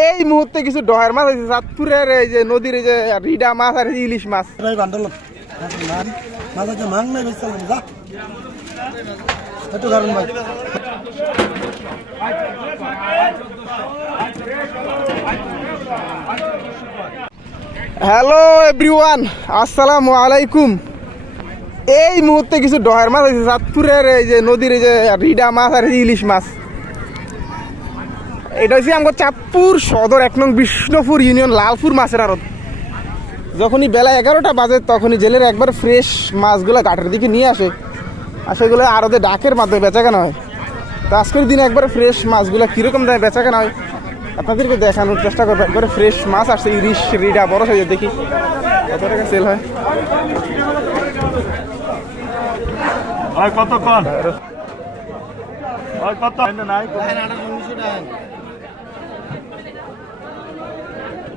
এই মুহূর্তে কিছু ডহের মাছ আছে চাঁদপুরের এই যে নদীর এই যে রিডা মাছ আর ইলিশ মাছ। হ্যালো এভরিওয়ান আসসালামু আলাইকুম। এই মুহূর্তে কিছু ডহের মাছ আছে চাঁদপুরের এই যে নদীর এই যে রিডা মাছ আর ইলিশ মাছ। এটা হচ্ছে আমার চাঁদপুর সদর এক নং বিষ্ণুপুর ইউনিয়ন লালপুর মাছের আড়ত। যখনই বেলা এগারোটা বাজে তখনই জেলের একবার ফ্রেশ মাছগুলো ঘাটের দিকে নিয়ে আসে। আর সেগুলো আড়তে ডাকের মাধ্যমে বেচা কেনা হয়। তো আজকের দিনে একবার ফ্রেশ মাছগুলো কীরকম দামে বেচা কেনা হয় আপনাদেরকে দেখানোর চেষ্টা করব। একবারে ফ্রেশ মাছ আসছে ইলিশ রিডা বড় সাইজের দেখি কত টাকা সেল হয়। ওই কত? কত নাই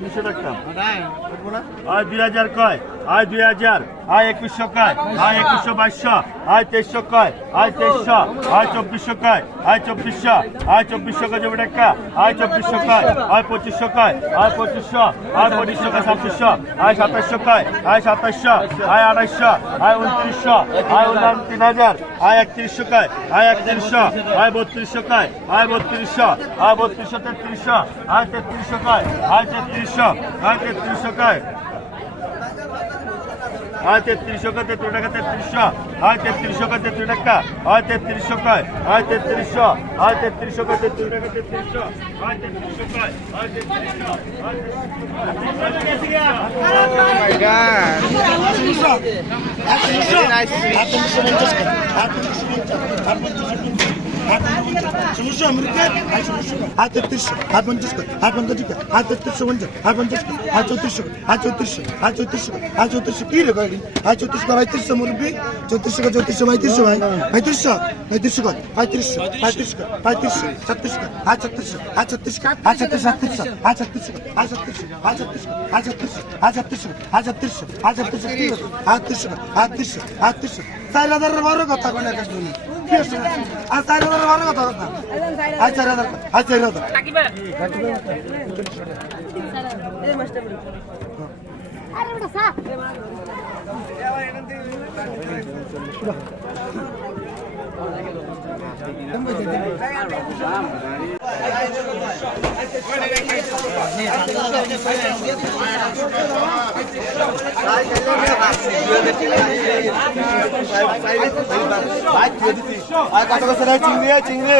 দুশো টাকা আয় দুই হাজার কয় আয় দুই হাজার আয় একুশশো কয় আয় একুশশো বাইশশো আয় তেইশশো কয় আয় তেইশশো আয় চব্বিশশো কয় আয় চব্বিশশো আয় চব্বিশশো কয় জমি টাকা আয় চব্বিশশো কয় আয় পঁচিশশো কয় আয় পঁচিশশো আয় পঁচিশশো কয় ছাব্বিশশো আয় সাতাইশশো কয় আয় সাতাইশশো আয় আড়াইশো আয় উনত্রিশশো আয় উনান তিন হাজার আয় একত্রিশশো কয় আয় একত্রিশশো আয় বত্রিশশো কয় আয় বত্রিশশো আয় বত্রিশশো তেত্রিশশো আয় তেত্রিশশো কয় আয় তেত্রিশশো আয় তেত্রিশশো কয় কোথায়? হয় তেত্রিশশো কয়, তেত্রিশ টাকা তেত্রিশশো। হয় তেত্রিশশো কয়, তেত্রিশ টাকা। হয় তেত্রিশশো কয়, হয় তেত্রিশশো। হয় তেত্রিশশো কয়, তেত্রিশ টাকা তেত্রিশশো। হয় তেত্রিশশো কয়, হয় তেত্রিশশো। হয় তেত্রিশশো পঞ্চাশ পঞ্চাশ সমস্যা আমরিকে হাত তেত্রিশশো হাত পঞ্চাশ হাত পঞ্চাশ টাকা হাত তেত্রিশশো পঞ্চাশ হাত পঞ্চাশ হাত চৌত্রিশশো হাত চৌত্রিশশো হাত চৌত্রিশশো হাত চৌত্রিশশো কি রে গাড়ি হাত চৌত্রিশশো পঁয়ত্রিশশো মুরব্বী চৌত্রিশশো চৌত্রিশশো পঁয়ত্রিশশো ভাই পঁয়ত্রিশশো পঁয়ত্রিশশো কর পঁয়ত্রিশশো পঁয়ত্রিশশো পঁয়ত্রিশশো হাত ছত্রিশশো হাত ছত্রিশশো হাত ছত্রিশশো হাত ছত্রিশশো হাত ছত্রিশশো হাত ছত্রিশশো হাত ছত্রিশশো হাত ছত্রিশশো হাত ছত্রিশশো কথা কোন আর চার হাজার বারো কথা কথা আচ্ছা চার আচ্ছা আর চার হাজার কত কইছেন এই চিংড়ি চিংড়ি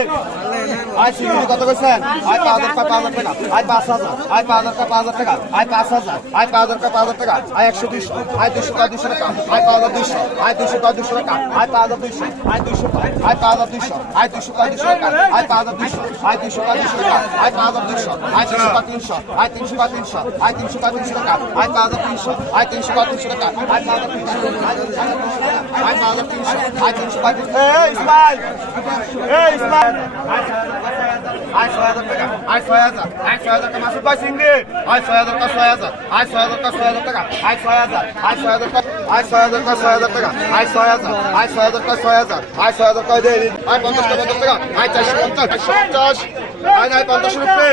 আয় চিংড়ি কত কইছেন আয় পাঁচ হাজার পাঁচ হাজার টাকা আয় পাঁচ হাজার আয় পাঁচ হাজার পাঁচ হাজার টাকা আয় পাঁচ হাজার আয় পাঁচ হাজার পাঁচ হাজার টাকা আয় একশো দুইশো আয় দুইশো টাকা দুইশো টাকা আয় পাঁচ হাজার দুইশো আয় দুইশো টাকা দুইশো টাকা আয় পাঁচ হাজার দুইশো আয় দুইশো আয় পাঁচ হাজার দুইশো আয় দুইশো টাকা দুইশো টাকা আয় পাঁচ হাজার দুইশো আয় দুইশো টাকা দুইশো টাকা আয় পাঁচ হাজার দুইশো আয় তিনশো টাকা তিনশো আয় তিনশো টাকা তিনশো আয় তিনশো টাকা তিনশো টাকা আয় পাঁচ হাজার আয় তিনশো টাকা তিনশো টাকা আয় হাজার তিনশো আয় হাজার তিনশো আয় তিনশো টাকা এই ইসমাইল ইসমাইল আয় ছয় হাজার টাকা আয় ছয় হাজার আয় ছয় হাজার টাকা মাসুদ ভাই সিংড়ি আয় ছয় হাজার টাকা ছয় হাজার আয় ছয় হাজার টাকা ছয় হাজার টাকা আয় ছয় হাজার আয় ছয় হাজার টাকা আয় ছয় হাজার টাকা ছয় হাজার টাকা আয় ছয় হাজার আয় ছয় হাজার টাকা ছয় হাজার আয় ছয় হাজার টাকা দিয়ে আয় পঞ্চাশ টাকা পঞ্চাশ টাকা আয় চারশো পঞ্চাশ পঞ্চাশ আয় নাই পঞ্চাশ রুপে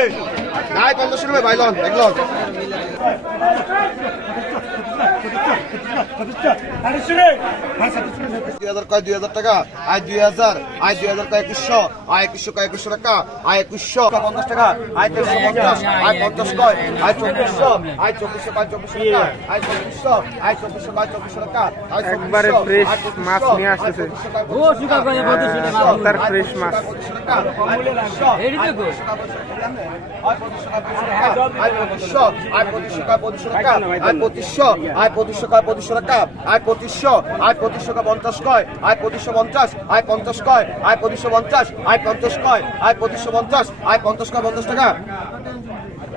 নাই পঞ্চাশ রুপে ভাইলন দেখলন দুই হাজার কয় দুই হাজার টাকা? আয় দুই হাজার। আয় দুই হাজার কয় একুশশো। আয় একুশশো কয় একুশশো টাকা? আয় একুশশো পঞ্চাশ টাকা? আয় পঞ্চাশ। আয় পঞ্চাশ কয় আয় চব্বিশশো। আয় চব্বিশশো কয় চব্বিশশো টাকা? আয় চব্বিশশো। আয় চব্বিশশো কয় চব্বিশশো টাকা? আয় একবারে fresh মাছ নিয়ে আসতেছে। সপ্তাহের fresh মাছ। আয় পঁচিশশো আয় পঁচিশশো আয় পঁচিশশো কয় পঁচিশশো টাকা? আয় পঁচিশশো আয় পঁচিশশো কয় পঁচিশশো টাকা, আয় পঁচিশশো আয় পঁচিশশো কয় পঞ্চাশ কয়, আয় পঁচিশশো পঞ্চাশ, আয় পঞ্চাশ কয়, আয় পঁচিশশো পঞ্চাশ, আয় পঞ্চাশ কয়, আয় পঁচিশশো পঞ্চাশ, আয় পঞ্চাশ কয় পঞ্চাশ টাকা।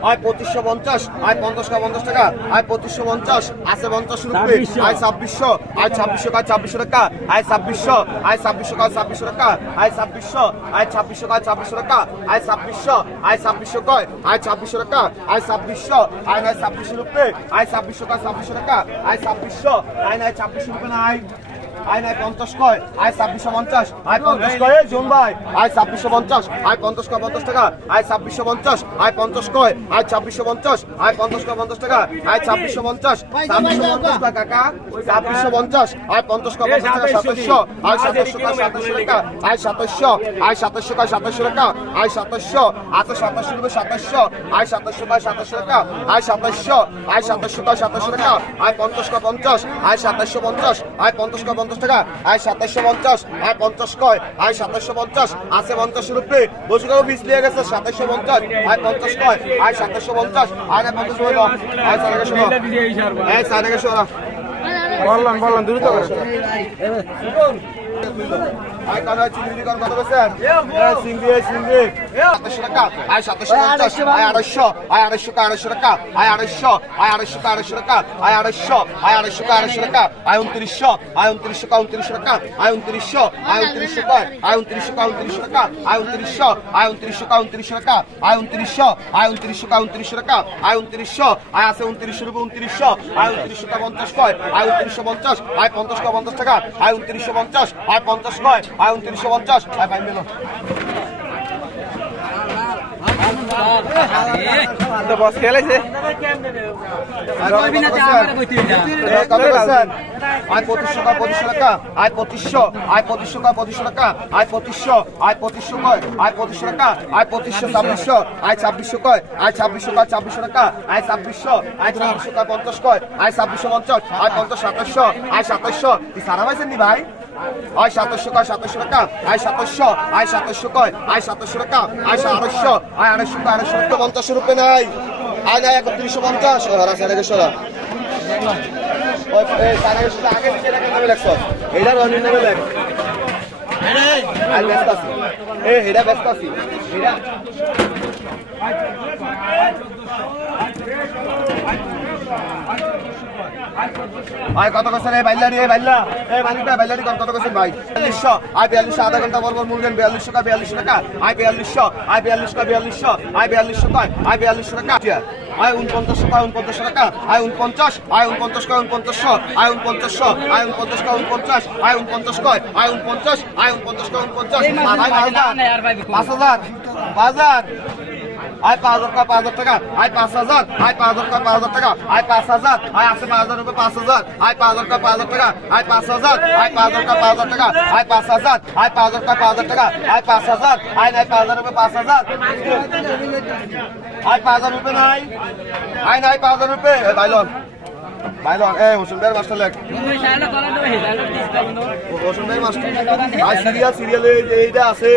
আয় পঁচিশশো পঞ্চাশ আয় পঞ্চাশ কা পঞ্চাশ টাকা আয় পঁচিশশো পঞ্চাশ আছে পঞ্চাশ রুপি আয় ছাব্বিশশো আয় ছাব্বিশশো কায় ছাব্বিশশো টাকা আয় ছাব্বিশশো আয় ছাব্বিশশো কায় ছাব্বিশশো টাকা আয় ছাব্বিশশো আয় ছাব্বিশশো কায় ছাব্বিশশো টাকা আয় ছাব্বিশশো আয় ছাব্বিশশো কয় আয় ছাব্বিশশো টাকা আয় ছাব্বিশশো আয় নয় ছাব্বিশশো রুপি আয় ছাব্বিশশো কায় ছাব্বিশশো টাকা আয় ছাব্বিশশো আয় নয় ছাব্বিশশো রুপি না আয় আয় নাই পঞ্চাশ কয়, আয় ছাব্বিশশো পঞ্চাশ, আয় পঞ্চাশ কয় জুন ভাই আয় ছাব্বিশশো পঞ্চাশ, আয় পঞ্চাশ কয় পঞ্চাশ টাকা, আয় ছাব্বিশশো পঞ্চাশ, আয় পঞ্চাশ কয়, আয় ছাব্বিশশো পঞ্চাশ, আয় পঞ্চাশ কয় পঞ্চাশ টাকা, আয় ছাব্বিশশো পঞ্চাশ ছাব্বিশশো পঞ্চাশ টাকা কাকা, ছাব্বিশশো পঞ্চাশ, আয় পঞ্চাশ কয় পঞ্চাশ টাকা, সাতাশশো, আয় সাতাশশো কয় সাতাশশো টাকা, আয় সাতাশশো আয় সাতাশশো কয় সাতাশশো টাকা, আয় সাতাশশো আছে সাতাশশো রুপে সাতাশশো, আয় সাতাশশো কয় সাতাশশো টাকা, আয় সাতাশশো আয় সাতাশশো কয় সাতাশশো টাকা, আয় পঞ্চাশ কয় পঞ্চাশ পঞ্চাশ টাকা আয় সাতাশশো পঞ্চাশ আয় পঞ্চাশ কয় আয় সাতাশশো পঞ্চাশ আছে পঞ্চাশ রুপে। বসে কেউ বিশ লিয়ে গেছে সাতাশশো পঞ্চাশ আয় পঞ্চাশ কয় আয় সাতাশশো পঞ্চাশ আয় পঞ্চাশ হইল আয় সাড়ে একশো আয় সাড়ে একশো বললাম বললাম দ্রুত করে আয় কানা চিংড়ি কর কত বলছেন চিংড়ি চিংড়ি 27 টাকা আয় 27 আয় 250 আয় 250 আড়াইশো টাকা আয় 250 আয় 250 আড়াইশো টাকা আয় 250 আয় 250 আড়াইশো টাকা আয় 250 আয় 2900 আয় 2900 টাকা আয় 2900 আয় 2900 কয় আয় 2900 আয় 2900 টাকা আয় 2900 আয় 2900 আয় 2900 টাকা আয় 2900 আয় 2900 আয় 2900 টাকা আয় 2900 আয় আছে 2900 রুপে 2900 আয় 2900 টা 50 কয় আয় 2950 আয় 50 কা 50 টাকা আয় 2950 আয় 50 কয় আয় 2950 আয় বস খেলেছে। আয় পঁচিশশো কয় পঁচিশশো টাকা? আয় পঁচিশশো আয় পঁচিশশো কয় পঁচিশশো টাকা? আয় পঁচিশশো আয় পঁচিশশো কয় আয় পঁচিশশো টাকা? আয় পঁচিশশো ছাব্বিশশো আয় ছাব্বিশশো কয় আয় ছাব্বিশশো কয় ছাব্বিশশো টাকা? আয় ছাব্বিশশো আয় ছাব্বিশশো কয় পঞ্চাশ কয় আয় ছাব্বিশশো পঞ্চাশ আয় পঞ্চাশ সাতাশশো আয় সাতাশশো। তুই সারা পাইছেন নি ভাই? আয় সাতাশশো কয় সাতাশশো টাকা? আয় সাতাশশো আয় সাতাশশো কয়, আয় সাতাশশো টাকা? আয় আড়াইশো আয় আড়াইশো কয়, আড়াইশো টাকা। পঞ্চাশ রুপে নাই। আয় নাই একত্রিশশো পঞ্চাশ। ওরা সাড়ে গেছো আগে দিকে লেখা। নেবে লেখছো এইটা রনি নেবে ব্যস্ত আছি। ব্যস্ত আছি। আয় কত কছেন এই বাইল্লারি এই বাইল্লা। এই মালিকটা বাইল্লারি কর কত কছেন ভাই? বিয়াল্লিশশো। আয় বিয়াল্লিশশো আধা ঘণ্টা পর মুরগেন বিয়াল্লিশশো কা বিয়াল্লিশ টাকা আয় বিয়াল্লিশশো আয় বিয়াল্লিশ কা বিয়াল্লিশশো আয় বিয়াল্লিশশো কয় আয় বিয়াল্লিশশো টাকা আয় উনপঞ্চাশ কয় উনপঞ্চাশ টাকা আয় উনপঞ্চাশ আয় উনপঞ্চাশ কয় উনপঞ্চাশশো আয় উনপঞ্চাশশো আয় উনপঞ্চাশ কয় উনপঞ্চাশ আয় উনপঞ্চাশ কয়? আয় উনপঞ্চাশ আয় উনপঞ্চাশ কয় উনপঞ্চাশ পাঁচ হাজার পাঁচ হাজার আয় পাঁচ হাজার পাঁচ হাজার টাকা আয় পাঁচ হাজার আয় পাঁচ হাজার পাঁচ হাজার টাকা আয় পাঁচ হাজার আয় আছে পাঁচ হাজার পাঁচ হাজার আয় পাঁচ হাজার পাঁচ হাজার টাকা আয় পাঁচ হাজার আয় পাঁচ হাজার পাঁচ হাজার টাকা আয় পাঁচ হাজার আয় পাঁচ হাজার পাঁচ হাজার টাকা আয় পাঁচ হাজার আয় নাই পাঁচ হাজার পাঁচ হাজার আয় পাঁচ হাজার রুপে নাই আয় নাই পাঁচ হাজার রুপে বাইলন বাইলন এ হোসেন ভাইয়ের মাস্টার লেখ। হোসেন ভাইয়ের মাস্টার আয় সিরিয়াল সিরিয়ালে এইটা আছে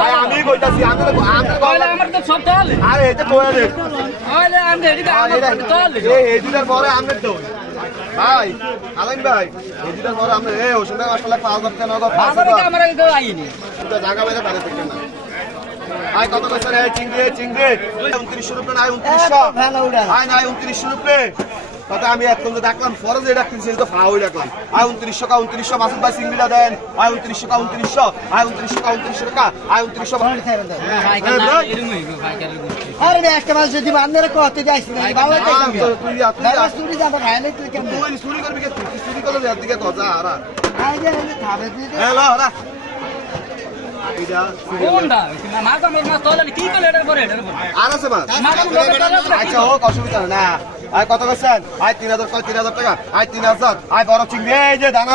এই আমি কইতাছি আমি তো আমি আরে এটা কইয়া দে এই দুটার পরে আমনে তো ভাই আলাইন ভাই এই দুটার পরে আমনে এ হোসেন মাস্টার লেখ পাঁচ হাজার টাকা পাঁচ হাজার। দুটো জায়গা বাইরে বাইরে না। আয় কত কইছে রে চিংড়ি চিংড়ি? উনত্রিশশো রুপে নাই উনত্রিশশো? আয় নাই উনত্রিশশো রুপে। কথা আমি একদম তো দেখলাম ফরজ এটা কিনছি তো ফাউল দেখলাম আয় উনত্রিশশো কা উনত্রিশশো মাসুদ ভাই চিংড়িটা দেন। আয় উনত্রিশশো কা উনত্রিশশো। আয় উনত্রিশশো কা উনত্রিশশো টাকা আয় উনত্রিশশো আরে একটা মাস যদি বান্ধে কত যাইছি না ভালো তুই তুই চুরি যাব খাই নাই তুই কেমন? চুরি করবি কে তুই? চুরি করলে যার কথা আরা হ্যালো আরা এটা আর আছে মাছ। আচ্ছা হোক অসুবিধা না আয়, কত কইছেন আয়, তিন হাজার কয়, তিন হাজার টাকা? আয়, তিন হাজার। আয়, বড় চিংড়ি। এই যে দানা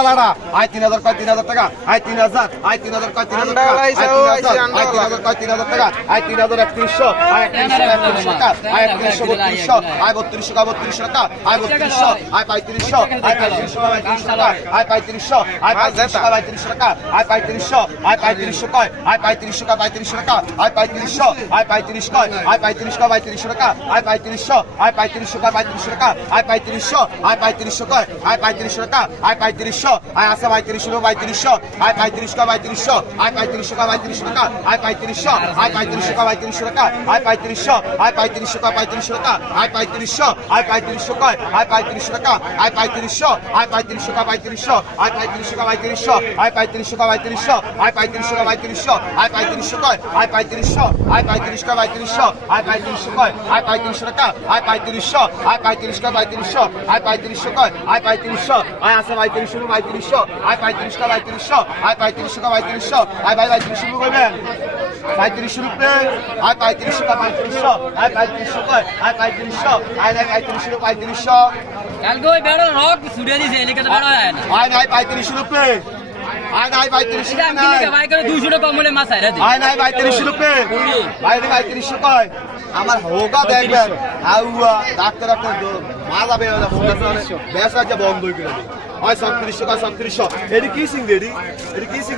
আয়, তিন হাজার কয়, তিন হাজার টাকা? আয়, তিন হাজার। আয়, তিন হাজার কয়, তিন হাজার টাকা? আয়, তিন হাজার। কয়, তিন হাজার টাকা? আয়, তিন হাজার একত্রিশশো। আয়, একত্রিশশো একত্রিশশো টাকা। আয়, একত্রিশশো, বত্রিশশো। আয়, বত্রিশশো কা বত্রিশশো টাকা। আয়, বত্রিশশো। আয়, পঁয়ত্রিশশো। আয়, পঁয়ত্রিশশো পঁয়ত্রিশশো টাকা। আয়, পঁয়ত্রিশশো। আয়, পঁয়ত্রিশশো কা পঁয়ত্রিশশো টাকা। আয়, পঁয়ত্রিশশো। আয়, পঁয়ত্রিশশো কয়। আয়, পঁয়ত্রিশশো কা পঁয়ত্রিশশো টাকা। আয়, পঁয়ত্রিশশো। আয়, পঁয়ত্রিশ কয়। আয় পঁয়ত্রিশ কা পঁয়ত্রিশশো টাকা। আয়, পঁয়ত্রিশশো। আয়, পঁয়ত্রিশশো কা পঁয়ত্রিশশো টাকা আয় পঁয়ত্রিশশো আয় পঁয়ত্রিশশো কয় আয় পঁয়ত্রিশশো টাকা আয় পঁয়ত্রিশশো আয় আছে পঁয়ত্রিশশো পঁয়ত্রিশশো আয় পঁয়ত্রিশ কা পঁয়ত্রিশশো আয় পঁয়ত্রিশশো কা পঁয়ত্রিশশো টাকা আয় পঁয়ত্রিশশো আয় পঁয়ত্রিশশো কা পঁয়ত্রিশশো টাকা আয় পঁয়ত্রিশশো আয় পঁয়ত্রিশশো কা পঁয়ত্রিশশো টাকা আয় পঁয়ত্রিশশো আয় পঁয়ত্রিশশো কয় আয় পঁয়ত্রিশশো টাকা আয় পঁয়ত্রিশশো আয় পঁয়ত্রিশশো কা পঁয়ত্রিশশো আয় পঁয়ত্রিশশো কা পঁয়ত্রিশশো আয় পঁয়ত্রিশশো কা পঁয়ত্রিশশো আয় পঁয়ত্রিশশো কা পঁয়ত্রিশশো আয় পঁয়ত্রিশশো কয় আয় পঁয়ত্রিশশো আয় পঁয়ত্রিশ কা পঁয়ত্রিশশো আয় পঁয়ত্রিশশো কয় আয় পঁয়ত্রিশশো টাকা আয় পঁয়ত্রিশশো আয় পঁয়ত্রিশ কা পঁয়ত্রিশশো? আয় পঁয়ত্রিশশো কয় আয় পঁয়ত্রিশশো? আয় আছে পঁয়ত্রিশশো পঁয়ত্রিশশো আয় পঁয়ত্রিশ কা পঁয়ত্রিশশো? আয় পঁয়ত্রিশশো কা পঁয়ত্রিশশো? আয় ভাই পঁয়ত্রিশশো করবেন। পঁয়ত্রিশশো রুপে। আয় পঁয়ত্রিশশো কা পঁয়ত্রিশশো? আয় পঁয়ত্রিশশো কয় আয় পঁয়ত্রিশশো? আয় নাই পঁয়ত্রিশশো পঁয়ত্রিশশো। কালকে ওই বেড়ার রক ছুড়ে দিছে এলিকে তো বেড়া যায় না। আয় নাই পঁয়ত্রিশশো রুপে। আয় ভাই ভাই করে আয় নাই ভাই 30 ভাই ভাই 30 টাকা আমার হোগা দেখবেন ডাক্তার আপনার মালা বেয়ে হয় সাতত্রিশ টাকা সাতত্রিশ এটি কি সিং রেডি কি সিং?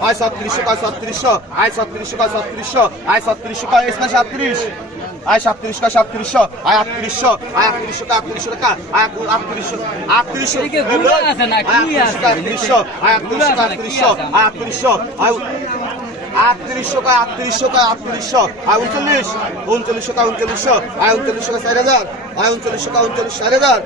হয় সাতত্রিশ টাকা সাতত্রিশ আয় সাতত্রিশ টাকা সাতত্রিশ আয় সাতত্রিশ টাকা এসমা সাতত্রিশ। আয় সাতত্রিশ কয় সাতত্রিশশো আয় আটত্রিশশো আয় আটত্রিশশো কয় আটত্রিশশো টাকা আয় আটত্রিশশো আটত্রিশশো? আটত্রিশশো আয় আটত্রিশশো আটত্রিশশো আয় আটত্রিশশো আয় আটত্রিশশো কয় আটত্রিশশো কয় আটত্রিশশো আয় উনচল্লিশ উনচল্লিশশো কয় উনচল্লিশশো আয় উনচল্লিশশো কয় চার হাজার আয় উনচল্লিশশো কয় উনচল্লিশ চার হাজার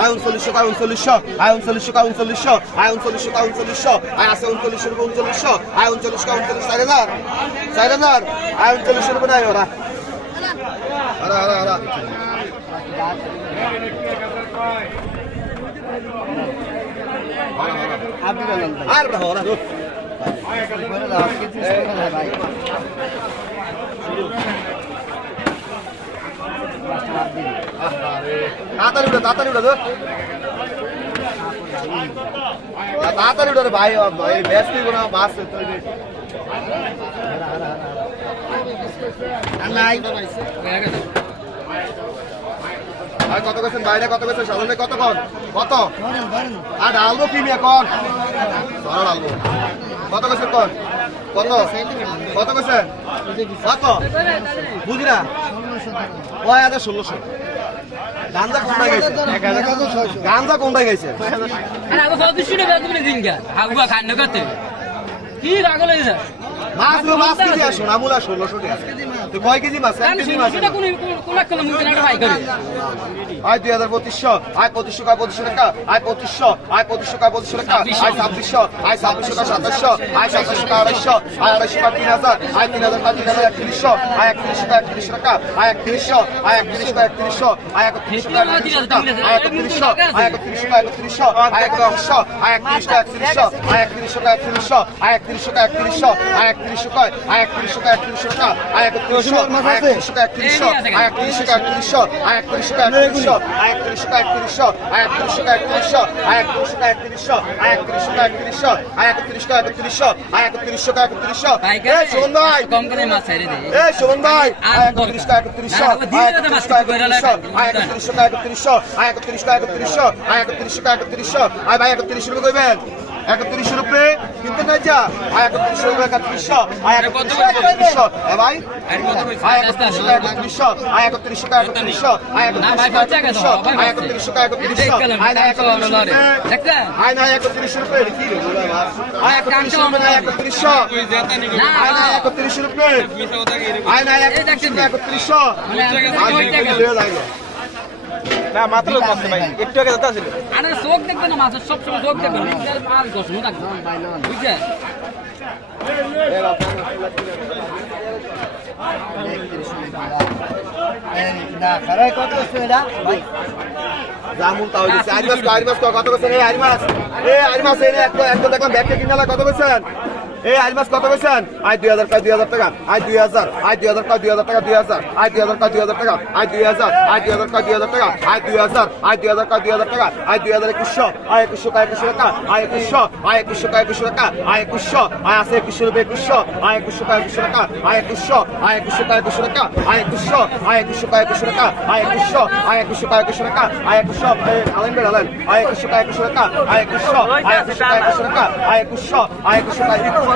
আয় উনচল্লিশশো কয় উনচল্লিশশো আয় উনচল্লিশশো কয় উনচল্লিশশো আয় উনচল্লিশশো কয় উনচল্লিশশো আয় আছে উনচল্লিশশো রুপে উনচল্লিশশো আয় উনচল্লিশ কয় উনচল্লিশ চার হাজার চার হাজার আয় উনচল্লিশশো রুপে নাই ওরা আর হওয়া ভাই তাড়াতাড়ি উঠো তাড়াতাড়ি উঠো তাড়াতাড়ি উঠো ভাই ব্যাস কি কোনো মাছ তৈরি আর কত গেছেন বাইরে কত গেছেন সাধারণ কত কন কত? আর ডালবো কি নিয়ে কন ধরো ডালবো। কত গেছেন কন কত? কত গেছেন কত? বুঝি না ওই হাজার ষোলোশো। গাঞ্জা কোনটায় গেছে? গাঞ্জা কোনটায় গেছে? আরে আগে তুমি দিন কে আগুয়া খান না করতে কি রাগল হয়েছে মাছগুলো মাছ কেজি আসো না মূলা ষোলোশো টাকা। তো কয় কেজি মাছ? এক কেজি মাছ আয় দুই হাজার পঁচিশশো, আয় পঁচিশশো কায় পঁচিশশো টাকা? আয় পঁচিশশো আয় পঁচিশশো কায় পঁচিশশো টাকা? আয় ছাব্বিশশো আয় ছাব্বিশশো কায় সাতাশশো, আয় সাতাশশো কায় আড়াইশো, আয় আড়াইশো কায় তিন হাজার, আয় তিন হাজার কায় তিন হাজার একত্রিশশো, আয় একত্রিশশো কায় একত্রিশশো টাকা, আয় একত্রিশশো আয় একত্রিশশো কায় একত্রিশশো, আয় একত্রিশশো কায় একত্রিশশো টাকা, আয় একত্রিশশো আয় একত্রিশশো কায় একত্রিশশো, আয় একত্রিশশো আয় একত্রিশশো কায় একত্রিশশো আয় একত্রিশশো কায় আয় একত্রিশশো কায় একত্রিশশো টাকা আয় একত্রিশশো আয় একত্রিশশো কায় একত্রিশশো আয় একত্রিশশো কায় একত্রিশশো আয় একত্রিশশো কায় একত্রিশশো আয় একত্রিশশো কায় একত্রিশশো আয় একত্রিশশো কায় একত্রিশশো আয় একত্রিশশো কায় একত্রিশশো আয় একত্রিশশো কায় একত্রিশশো আয় একত্রিশশো কায় একত্রিশশো আয় একত্রিশশো কায় একত্রিশশো এই শোভন ভাই কম করে মাছ আইরা দিই এই শোভন ভাই আর আয় একত্রিশ কায় একত্রিশশো না, আবার আয় দ্বিতীয়টা একত্রিশ মাছ কায় একত্রিশশো। আয় একত্রিশশো কায় একত্রিশশো আয় একত্রিশশো কায় একত্রিশশো আয় একত্রিশশো কায় একত্রিশশো আয় ভাই একত্রিশ রুপে করবেন একত্রিশ রুপে। কিন্তু না যা আয় একত্রিশ রুপে একত্রিশশো আয় একত্রিশশো একত্রিশশো হ্যাঁ ভাই আয় একত্রিশশো একত্রিশশো আয় একত্রিশশো একত্রিশশো আয় না একত্রিশশো একত্রিশশো আয় একত্রিশশো একত্রিশশো আয় না একত্রিশ রুপে আয় না একত্রিশ রুপে? আয় একত্রিশ রুপে না একত্রিশশো না আয় না একত্রিশ রুপে আয় না একত্রিশশো আমি আয় দুই লাগে না মাত্র আসছে ভাই একটু আগে দাদা ছিল। আরে চোখ দেখবে না মাছের সব সময় চোখ দেখবে লিটার মাছ দশ মিনিট থাকবে বুঝছে না খারাই এ আরিমাস এনে একটা একটা দেখলাম ব্যাগটা কিনালা কত বলছেন? এই আজ মাস কত কইছেন আয় দুই হাজার কয় দুই হাজার টাকা আয় দুই হাজার আয় দুই হাজার কয় দুই হাজার টাকা দুই হাজার আয় দুই হাজার কয় দুই হাজার টাকা আয় দুই হাজার আয় দুই হাজার কয় দুই হাজার টাকা আয় দুই হাজার আয় দুই হাজার কয় দুই হাজার টাকা আয় দুই হাজার একুশশো আয় একুশশো কয় একুশশো টাকা আয় একুশশো আয় একুশশো কয় একুশশো টাকা আয় একুশশো আয় আছে একুশশো রুপে একুশশো আয় একুশশো কয় একুশশো টাকা আয় একুশশো আয় একুশশো কয় একুশশো টাকা আয় একুশশো আয় একুশশো কয় একুশশো টাকা আয় একুশশো আয় একুশশো কয় একুশশো টাকা আয় একুশশো আলেন বেড়ালেন আয় একুশশো কয় একুশশো টাকা আয় একুশশো আয় একুশশো কয় একুশশো টাকা আয় একুশশো আয় একুশশো কয়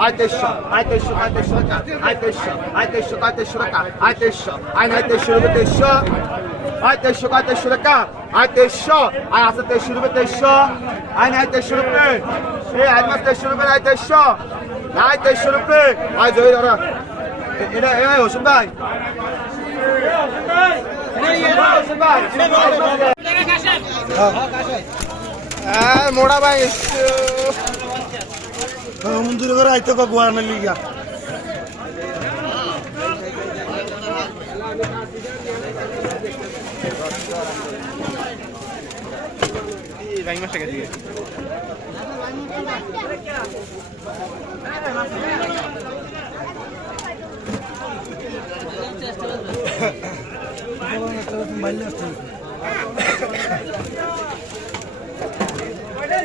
আয় তেইশ আয় তেইশ আয় তেইশ আয় তেইশশো কয় তেইশশো টাকা আয় তেইশশো। আয় আছে তেইশশো রুপে তেইশশো। আয় নাই তেইশশো রুপে। এই আয় মাস তেইশশো রুপে আয় তেইশশো। আয় তেইশশো রুপে। আয় জয়ী দাদা এটা এ হোসেন ভাই। হ্যাঁ, মোড়া ভাই হ্যাঁ, মন্দির করে আইতো গোয়া না গা la misma chaquetilla.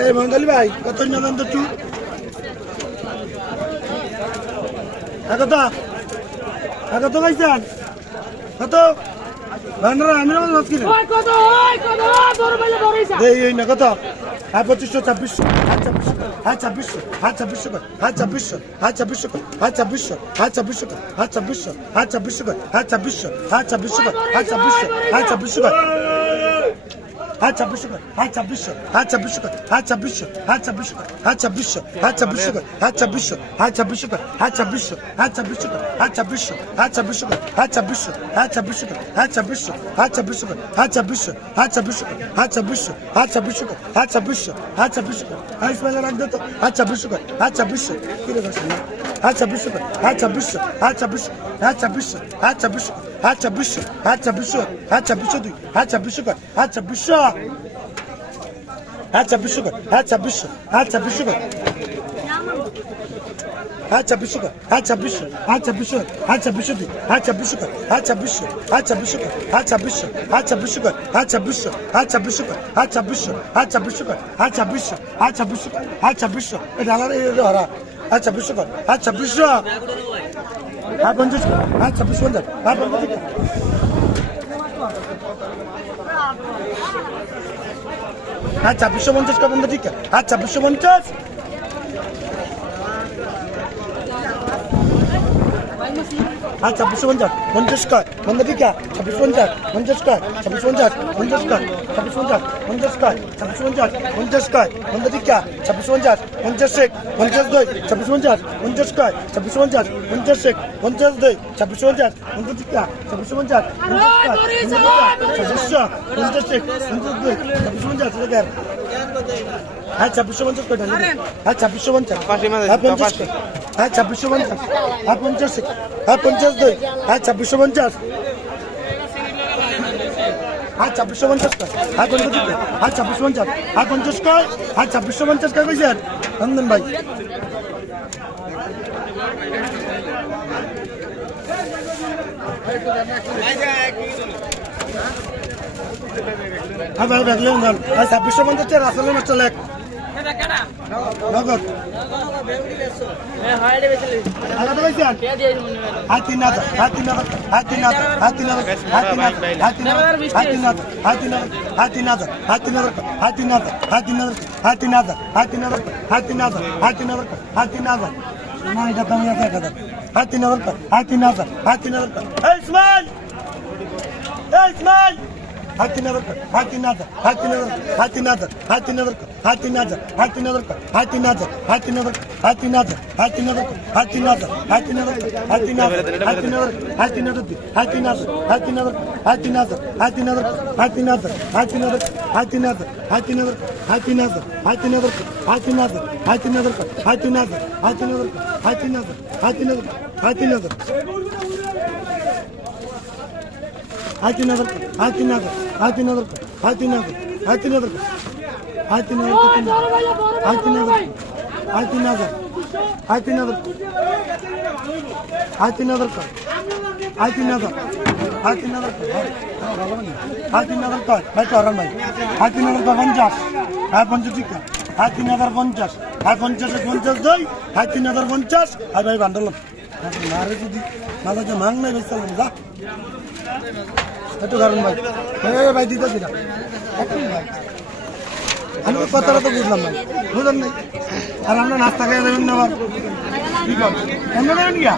এই মঙ্গলি ভাই কত নেবেন তো তুই কত? কত খাইছেন কত ভান্ডারা আমি মাছ কিনে এই না কত? হ্যাঁ পঁচিশশো ছাব্বিশশো হ্যাঁ ছাব্বিশশো হ্যাঁ ছাব্বিশশো হ্যাঁ ছাব্বিশশো হ্যাঁ ছাব্বিশশো হ্যাঁ ছাব্বিশশো হ্যাঁ ছাব্বিশশো হ্যাঁ ছাব্বিশশো হ্যাঁ ছাব্বিশশো হ্যাঁ ছাব্বিশশো হ্যাঁ ছাব্বিশশো হ্যাঁ ছাব্বিশশো হ্যাঁ ছাব্বিশশো হ্যাঁ ছাব্বিশশো হ্যাঁ ছাব্বিশশো কর হ্যাঁ ছাব্বিশশো হ্যাঁ ছাব্বিশশো কর হ্যাঁ ছাব্বিশশো হ্যাঁ ছাব্বিশশো কর হ্যাঁ ছাব্বিশশো হ্যাঁ ছাব্বিশশো কর হ্যাঁ ছাব্বিশশো হ্যাঁ ছাব্বিশশো কর হ্যাঁ ছাব্বিশশো হ্যাঁ ছাব্বিশশো কর হ্যাঁ ছাব্বিশশো হ্যাঁ ছাব্বিশশো কর হ্যাঁ ছাব্বিশশো হ্যাঁ ছাব্বিশশো কর হ্যাঁ ছাব্বিশশো হ্যাঁ ছাব্বিশশো কর হ্যাঁ ছাব্বিশশো হ্যাঁ ছাব্বিশশো কর হ্যাঁ ছাব্বিশশো হ্যাঁ ছাব্বিশশো কর হ্যাঁ ছাব্বিশশো হ্যাঁ ছাব্বিশশো কর হ্যাঁ ইসমাইল রাখ দে তো হ্যাঁ ছাব্বিশশো কর হ্যাঁ ছাব্বিশশো কি রে ভাষা হ্যাঁ ছাব্বিশশো কর হ্যাঁ ছাব্বিশশো হ্যাঁ ছাব্বিশশো হ্যাঁ ছাব্বিশশো হ্যাঁ ছাব্বিশশো হ্যাঁ ছাব্বিশশো হ্যাঁ ছাব্বিশশো হ্যাঁ ছাব্বিশশো দুই হ্যাঁ ছাব্বিশশো কর হ্যাঁ ছাব্বিশশো হ্যাঁ ছাব্বিশশো কর হ্যাঁ ছাব্বিশশো হ্যাঁ ছাব্বিশশো কর হ্যাঁ ছাব্বিশশো কর হ্যাঁ ছাব্বিশশো হ্যাঁ ছাব্বিশশো হ্যাঁ ছাব্বিশশো দুই হ্যাঁ ছাব্বিশশো কর হ্যাঁ ছাব্বিশশো হ্যাঁ ছাব্বিশশো কর হ্যাঁ ছাব্বিশশো হ্যাঁ ছাব্বিশশো কর হ্যাঁ ছাব্বিশশো হ্যাঁ ছাব্বিশশো কর হ্যাঁ ছাব্বিশশো হ্যাঁ ছাব্বিশশো কর হ্যাঁ ছাব্বিশশো হ্যাঁ ছাব্বিশশো হ্যাঁ ছাব্বিশশো এই হরা হ্যাঁ ছাব্বিশশো কর হ্যাঁ ছাব্বিশশো হ্যাঁ পঞ্চাশ হ্যাঁ ছাব্বিশ পঞ্চাশ হ্যাঁ পঞ্চাশ হ্যাঁ ছাব্বিশশো পঞ্চাশ কর বন্ধু ঠিক হ্যাঁ ছাব্বিশশো পঞ্চাশ? हाँ छब्बीस उनचास उनचास का मंदिर भी क्या छब्बीस उनचास उनचास का छब्बीस उनचास उनचास का छब्बीस उनचास उनचास का छब्बीस उनचास उनचास का मंदिर भी क्या छब्बीस उनचास उनचास एक उनचास दो छब्बीस उनचास उनचास का छब्बीस उनचास उनचास एक उनचास दो छब्बीस उनचास उनचास क्या छब्बीस उनचास उनचास का छब्बीस उनचास एक उनचास दो छब्बीस उनचास হ্যাঁ ছাব্বিশশো পঞ্চাশ করে হ্যাঁ ছাব্বিশশো পঞ্চাশ। হ্যাঁ পঞ্চাশ। হ্যাঁ ছাব্বিশশো পঞ্চাশ। হ্যাঁ পঞ্চাশ হ্যাঁ পঞ্চাশ দুই হ্যাঁ ছাব্বিশশো পঞ্চাশ। হ্যাঁ ছাব্বিশশো পঞ্চাশ হ্যাঁ পঞ্চাশ কর। হ্যাঁ ছাব্বিশশো পঞ্চাশ। হ্যাঁ পঞ্চাশ কর। হ্যাঁ ছাব্বিশশো পঞ্চাশ কর কইছেন নন্দন ভাই। হ্যাঁ ভাই ব্যাগলেন দেন আর ছাব্বিশশো পঞ্চাশটা রাসেলের মাস্টার লেখ নগদ হাতি নগর হাতি নগর হাতি নগর তিন হাজার হাই তিন হাজার হাই তিন হাজার হাই তিন হাজার হাই তিন হাজার হাই তিন হাজার হাই তিন হাজার হাই তিন হাজার হাই তিন হাজার হাই তিন হাজার হাই তিন হাজার হাই তিন হাজার হাই তিন হাজার হাই তিন হাজার হাই তিন হাজার হাই তিন হাজার না এটা দাম আছে এক হাজার হাই তিন হাজার হাই তিন হাজার হাই তিন হাজার হাই তিন হাজার হাই তিন হাজার হাই তিন হাজার হাই তিন হাজার হাই তিন হাজার হাই তিন হাজার হাই তিন হাজার হাই তিন হাজার কয় ভাই করার ভাই হাই তিন হাজার পঞ্চাশ হাই পঞ্চাশ টিকা হাই তিন হাজার পঞ্চাশ হাই পঞ্চাশে পঞ্চাশ দই হাই তিন হাজার পঞ্চাশ হাই ভাই বান্ডালাম মারে যদি মালা মাং নাই বেশ যা একটু কারণ ভাই। এই ভাই, দিতেছি না। আমি কথাটা তো বুঝলাম ভাই বুঝলাম নাই? আর আমরা নাস্তা খেয়ে দেবেন না আবার। কি করেন